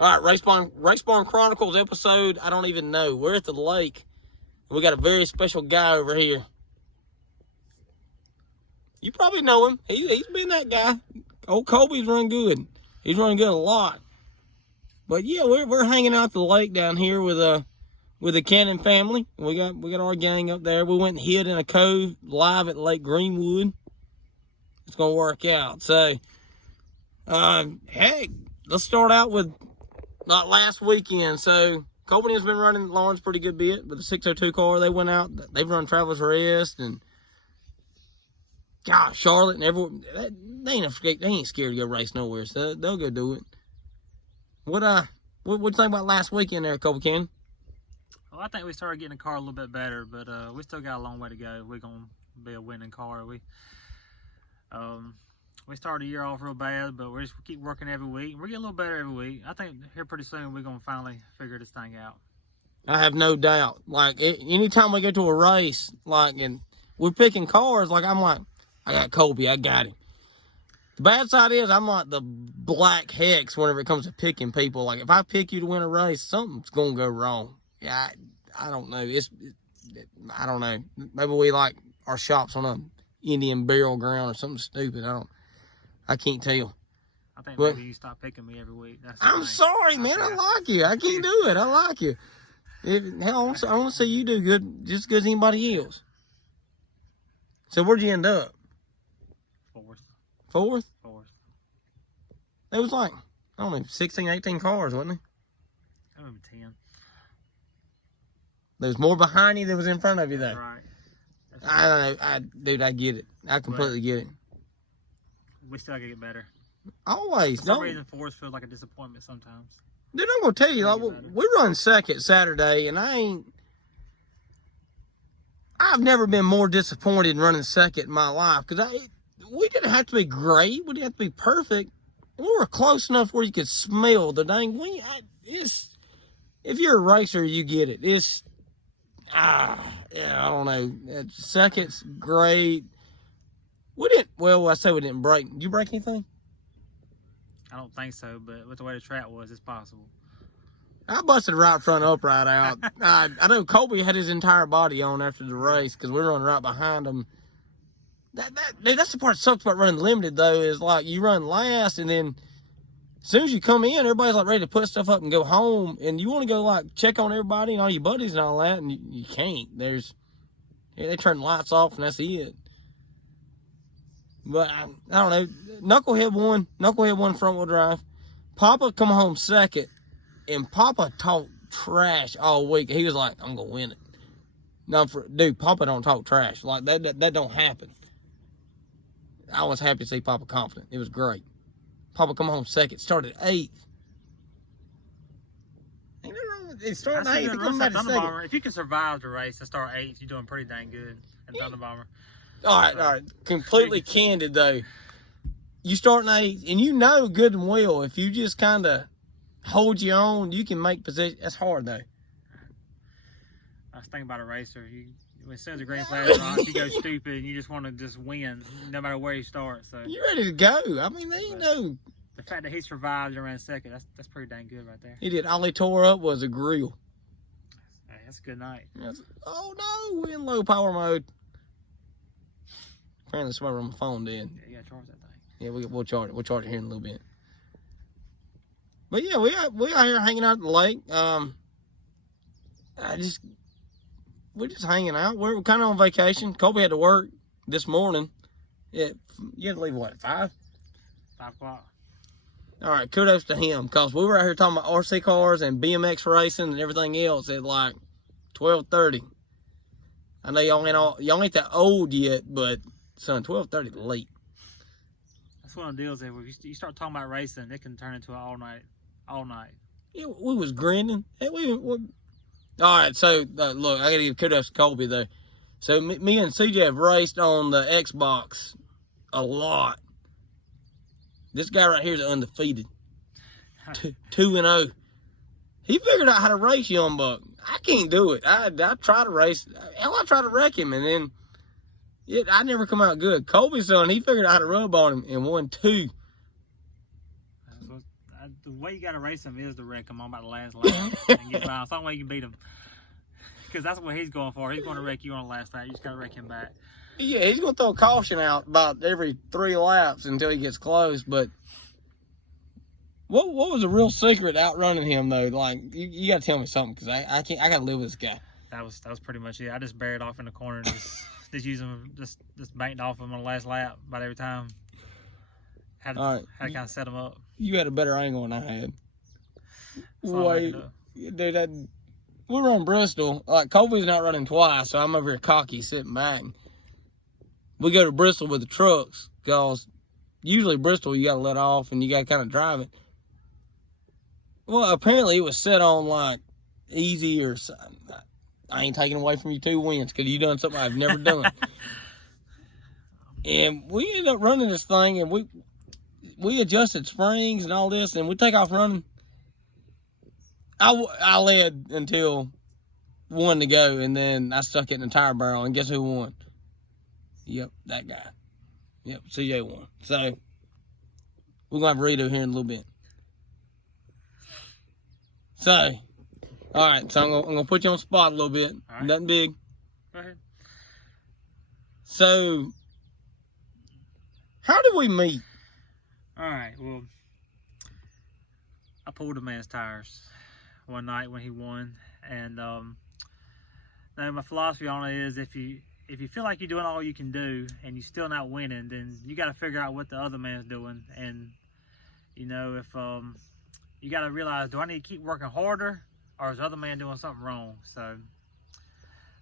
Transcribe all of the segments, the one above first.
All right, Racebarn Chronicles episode, I don't even know. We're at the lake. We got a very special guy over here. You probably know him. He's been that guy. Old Colby's run good. He's running good a lot. But yeah, we're hanging out at the lake down here with the Cannon family. We got our gang up there. We went and hid in a cove live at Lake Greenwood. It's gonna work out. So, heck, let's start out with not last weekend. So Colby has been running Lawrence pretty good bit with the 602 car. They went out. They've run Travelers Rest and gosh, Charlotte and everyone. They ain't scared to go race nowhere. So they'll go do it. What you think about last weekend there, Colby Cannon? Well, I think we started getting the car a little bit better, but we still got a long way to go. We're gonna be a winning car. We started the year off real bad, but we keep working every week. We're getting a little better every week. I think here pretty soon we're gonna finally figure this thing out. I have no doubt. Like anytime we go to a race, and we're picking cars, I'm like, I got Colby, I got him. The bad side is I'm like the black hex whenever it comes to picking people. Like if I pick you to win a race, something's gonna go wrong. Yeah, I don't know. I don't know. Maybe we like our shops on a Indian burial ground or something stupid. I can't tell. I think maybe you stop picking me every week. I'm sorry, man. I like you. I can't do it. I like you. Hell, I want to see you do good, just as good as anybody else. So where'd you end up? Fourth? It was like, I don't know, 16, 18 cars, wasn't it? I remember 10. There was more behind you than was in front of you, though. That's right. I don't know. Dude, I get it. I completely get it. We still got to get better. Always. For some reason, fourth feels like a disappointment sometimes. Dude, I'm going to tell you, we run second Saturday, and I've never been more disappointed in running second in my life, because we didn't have to be great. We didn't have to be perfect. We were close enough where you could smell the dang wing. If you're a racer, you get it. I don't know. Second's great. I say we didn't break. Did you break anything? I don't think so, but with the way the track was, it's possible. I busted right front upright out. I know Colby had his entire body on after the race because we were running right behind him. Dude, that's the part that sucks about running limited, though, is like you run last, and then as soon as you come in, everybody's like ready to put stuff up and go home, and you want to go check on everybody and all your buddies and all that, and you can't. They turn the lights off, and that's it. But I don't know. Knucklehead won front wheel drive. Papa come home second, and Papa talked trash all week. He was like, "I'm gonna win it." No, dude, Papa don't talk trash like that. That don't happen. I was happy to see Papa confident. It was great. Papa come home second, started 8th. Ain't nothing wrong with it. Starting 8th, it comes back to second. If you can survive the race and start 8th, you're doing pretty dang good at Thunder Bomber. All right. Completely candid, though. You starting 8th, and you know good and well, if you just kind of hold your own, you can make position. That's hard, though. I was thinking about a racer. When it says a green flag is on, you go stupid and you just want to just win no matter where you start. So you're ready to go. I mean, they know. The fact that he survived and ran second, that's pretty dang good right there. He did. All he tore up was a grill. Hey, that's a good night. Oh no, we're in low power mode. Apparently somebody on my phone did. Yeah, you gotta charge that thing. Yeah, we'll charge it. We'll charge it here in a little bit. But yeah, we out here hanging out at the lake. We're just hanging out. We're kind of on vacation. Colby had to work this morning. Yeah, you had to leave, what, 5? 5 o'clock. All right, kudos to him, because we were out here talking about RC cars and BMX racing and everything else at like 12:30. I know y'all ain't that old yet, but son, 12:30 late. That's one of the deals that if you start talking about racing, it can turn into an all night. Yeah, we was grinning. Hey, all right, so look, I gotta give kudos to Colby though. So me and CJ have raced on the Xbox a lot. This guy right here is undefeated, 2-0. He figured out how to race Young Buck. I can't do it. I try to race. Hell, I try to wreck him, and then I never come out good. Colby's son, he figured out how to rub on him and won 2. the way you got to race him is to wreck him on about the last lap and get by. It's the only way you can beat him. Because that's what he's going for. He's going to wreck you on the last lap. You just got to wreck him back. Yeah, he's going to throw a caution out about every 3 laps until he gets close. But what was the real secret outrunning him, though? Like, you got to tell me something, because I can't. I got to live with this guy. That was pretty much it. I just buried off in the corner and just use him, just banked off him on the last lap about every time. Had to kind of set him up. You had a better angle than I had. Wait, dude, we were on Bristol. Like, Colby's not running twice, so I'm over here cocky sitting back. We go to Bristol with the trucks, because usually Bristol you got to let off and you got to kind of drive it. Well, apparently it was set on like easy or something. I ain't taking away from you 2 wins, because you done something I've never done. And we ended up running this thing, and we adjusted springs and all this, and we take off running. I led until 1 to go, and then I stuck it in the tire barrel, and guess who won? Yep, that guy. Yep, CJ won. So, we're going to have a redo here in a little bit. So, all right, so I'm gonna put you on the spot a little bit. Right. Nothing big. Go ahead. So, how did we meet? All right, well, I pulled a man's tires one night when he won, and now my philosophy on it is if you feel like you're doing all you can do and you're still not winning, then you got to figure out what the other man's doing, and you know, if you got to realize, do I need to keep working harder, or is the other man doing something wrong? So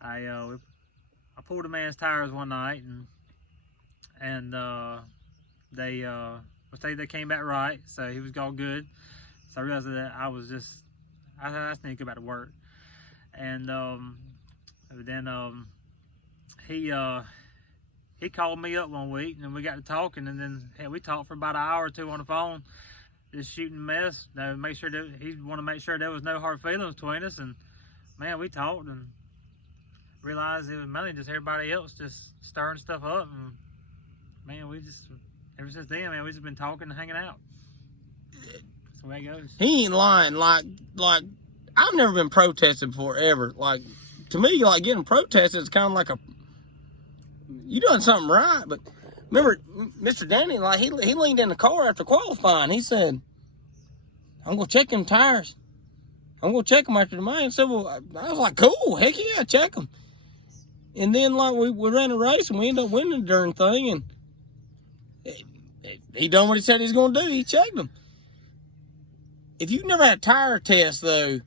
I pulled a man's tires one night, and they came back right, so he was all good. So I realized that I just need to go back to work. And then he called me up one week, and we got to talking, and then we talked for about an hour or 2 on the phone, just shooting mess. Make sure that he wanted to make sure there was no hard feelings between us. And man, we talked and realized it was mainly just everybody else just stirring stuff up. And man, ever since then, man, we just been talking and hanging out. That's the way it goes. He ain't lying. Like I've never been protested before, ever. Like, to me, like, getting protested is kind of like you doing something right. But remember, Mr. Danny, like, he leaned in the car after qualifying. He said, I'm going to check them tires. I'm going to check them after the main. So I was like, cool, heck yeah, check them. And then, like, we ran a race, and we ended up winning the darn thing. And he done what he said he was going to do. He checked them. If you've never had a tire test, though,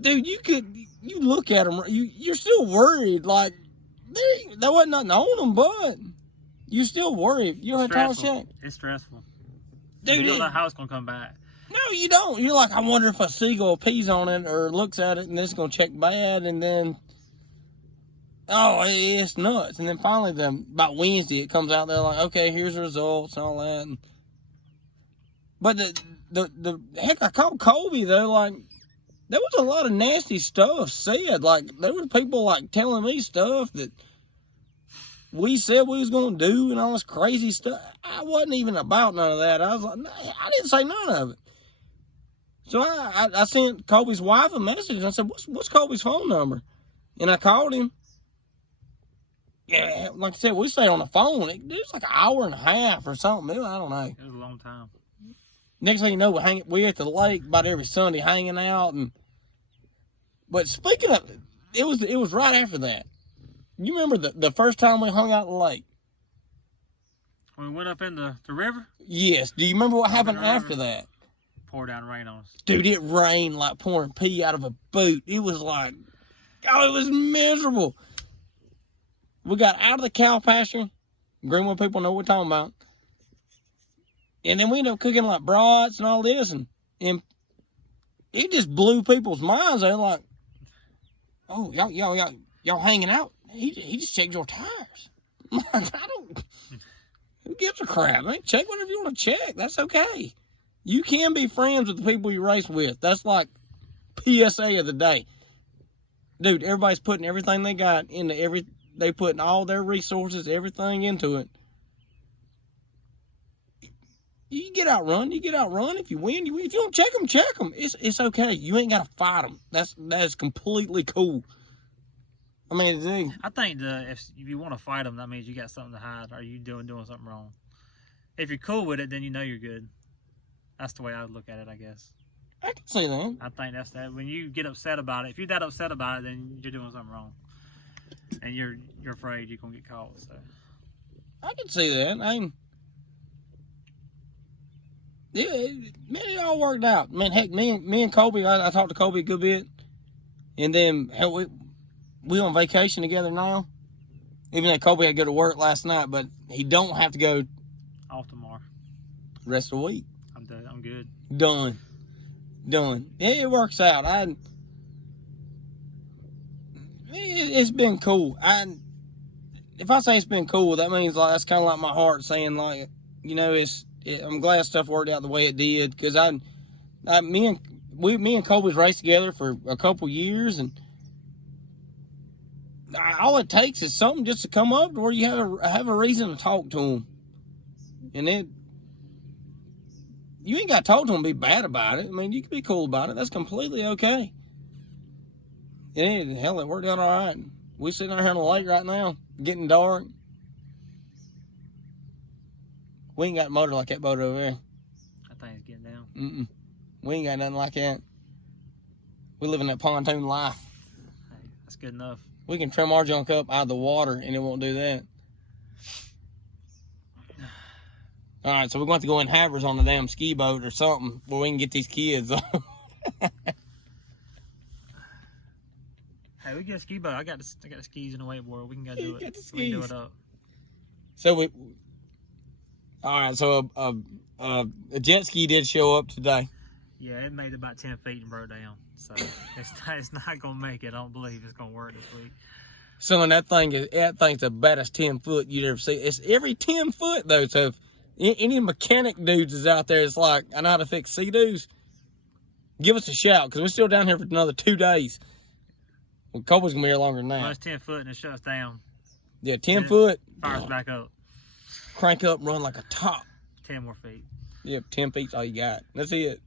dude, you look at them, you're still worried. Like, there wasn't nothing on them, but you're still worried. You had a tire check. It's stressful. Dude, you don't know how it's going to come back. No, you don't. You're like, I wonder if a seagull pees on it or looks at it and it's going to check bad, and then, oh, it's nuts. And then finally, about Wednesday, it comes out there like, okay, here's the results and all that. But the heck, I called Colby, though, like, there was a lot of nasty stuff said. Like, there were people, like, telling me stuff that we said we was going to do and all this crazy stuff. I wasn't even about none of that. I was like, I didn't say none of it. So I sent Colby's wife a message. I said, what's Colby's phone number? And I called him. Yeah, like I said, we stayed on the phone. It was like an hour and a half or something. I don't know. It was a long time. Next thing you know, we're at the lake about every Sunday hanging out. But speaking of, it was right after that. You remember the first time we hung out in the lake? When we went up in the river? Yes. Do you remember what happened after that? Poured down rain on us. Dude, it rained like pouring pee out of a boot. It was like, oh, it was miserable. We got out of the cow pasture. Greenwood people know what we're talking about. And then we ended up cooking like brats and all this. And it just blew people's minds. They're like, oh, y'all hanging out? He just checked your tires. I'm like, who gives a crap? Man, check whatever you want to check. That's okay. You can be friends with the people you race with. That's like PSA of the day. Dude, everybody's putting everything they got into they putting all their resources, everything into it. You get outrun. You get outrun. If you win, you win. If you don't check them, check them. It's okay. You ain't got to fight them. That's completely cool. I mean, dude. I think if you want to fight them, that means you got something to hide, or you doing something wrong. If you're cool with it, then you know you're good. That's the way I would look at it, I guess. I can see that. I think that's that. When you get upset about it, if you're that upset about it, then you're doing something wrong, and you're afraid you're gonna get caught. So I can see that. Man, it all worked out. Man, heck, me and Colby, I talked to Colby a good bit, and then hell, we on vacation together now. Even though Colby had to go to work last night, but he don't have to go off tomorrow. Rest of the week. I'm done. I'm good. Done. It works out. It's been cool. If I say it's been cool, that means like that's kind of like my heart saying like, you know, I'm glad stuff worked out the way it did, because me and Colby's raced together for a couple years, and all it takes is something just to come up to where you have a reason to talk to him, and you ain't got to talk to him and be bad about it. I mean, you can be cool about it. That's completely okay. And hell, it worked out all right. We're sitting out here on the lake right now, getting dark. We ain't got a motor like that boat over there. That thing's getting down. We ain't got nothing like that. We live in that pontoon life. Hey, that's good enough. We can trim our junk up out of the water, and it won't do that. All right, so we're going to go in Havers on the damn ski boat or something where we can get these kids on. Hey, we get a ski boat. I got the skis and the wakeboard. We can go do it. We can do it up. So all right. So a jet ski did show up today. Yeah, it made about 10 feet and broke down. So it's not gonna make it. I don't believe it's gonna work this week. So that thing's the baddest 10 foot you'd ever see. It's every 10 foot though. So if any mechanic dudes is out there, it's like I know how to fix Sea-Doos, give us a shout, because we're still down here for another 2 days. Well, Colby's gonna be here longer than that. Well, it's 10 foot and it shuts down. Yeah, 10 foot. Fires back up. Crank up, run like a top. 10 more feet. Yep, 10 feet's all you got. That's it.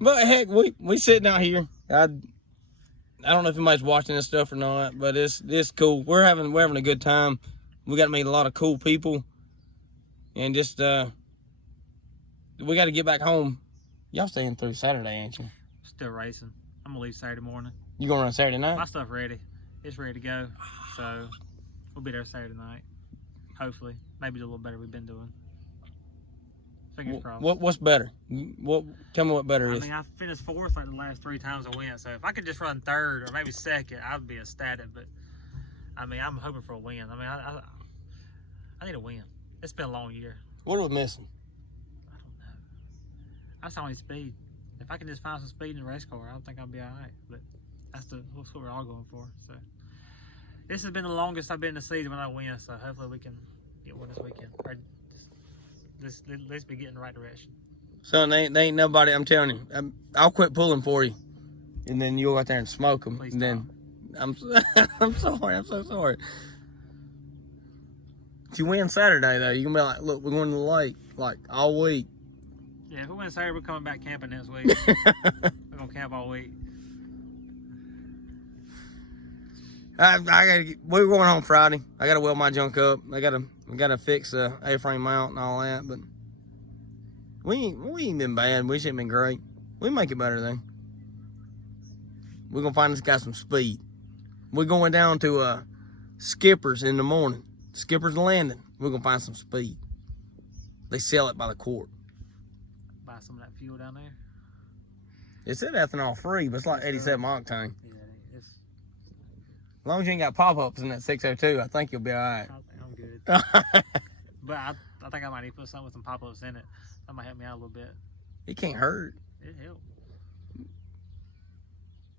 But heck, we sitting out here. I don't know if anybody's watching this stuff or not, but it's cool. We're having a good time. We got to meet a lot of cool people, and just we got to get back home. Y'all staying through Saturday, ain't you? Still racing. I'm gonna leave Saturday morning. You gonna run Saturday night? My stuff ready. It's ready to go. So we'll be there Saturday night. Hopefully, maybe do a little better we've been doing. Fingers crossed. What's better? Tell me what better is. I mean, I finished 4th like the last 3 times I went. So if I could just run 3rd or maybe 2nd, I'd be ecstatic. But I mean, I'm hoping for a win. I mean, I need a win. It's been a long year. What are we missing? I don't know. That's the only speed. If I can just find some speed in the race car, I don't think I'll be all right. But that's what we're all going for. So this has been the longest I've been in the season without win. So hopefully we can get one this weekend. Or let's be getting in the right direction. Son, they ain't nobody. I'm telling you, I'll quit pulling for you, and then you'll go out there and smoke them. Please and then I'm sorry. I'm so sorry. If you win Saturday though, you can be like, look, we're going to the lake like all week. Yeah, if we win Saturday, we're coming back camping next week. We're gonna camp all week. We're going home Friday. I gotta weld my junk up. I gotta fix the A-frame mount and all that. But we ain't been bad. We just ain't been great. We make it better though. We're gonna find this guy some speed. We're going down to Skipper's in the morning. Skipper's Landing. We're gonna find some speed. They sell it by the quart. Buy some of that fuel down there. It said ethanol free, but it's like 87 octane. Yeah, it's. As long as you ain't got pop-ups in that 602, I think you'll be all right. I'm good. But I think I might need to put something with some pop-ups in it. That might help me out a little bit. It can't hurt. It helps.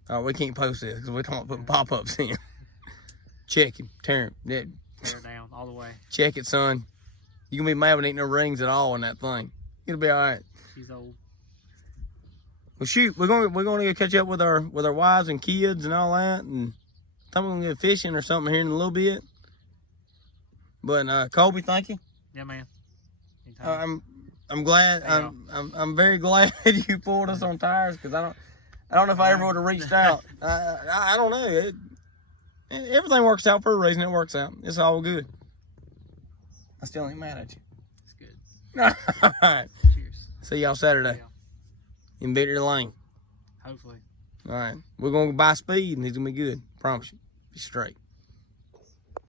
Oh, we can't post this because we're talking about putting pop-ups in. Check him, tear him. Tear it down all the way. Check it, son. You gonna be mad when ain't no rings at all in that thing. It'll be all right. She's old. Well, shoot, we're gonna go catch up with our wives and kids and all that, and I think we're gonna go fishing or something here in a little bit. But Colby, thank you. Yeah, man. Anytime. I'm glad. I'm very glad you pulled us on tires, because I don't know if I ever would have reached out. I don't know. Everything works out for a reason. It works out. It's all good. I still ain't mad at you. It's good. All right. Cheers. See y'all Saturday in Victory Lane. Hopefully. All right. We're going to buy speed, and he's going to be good. Promise you. Be straight.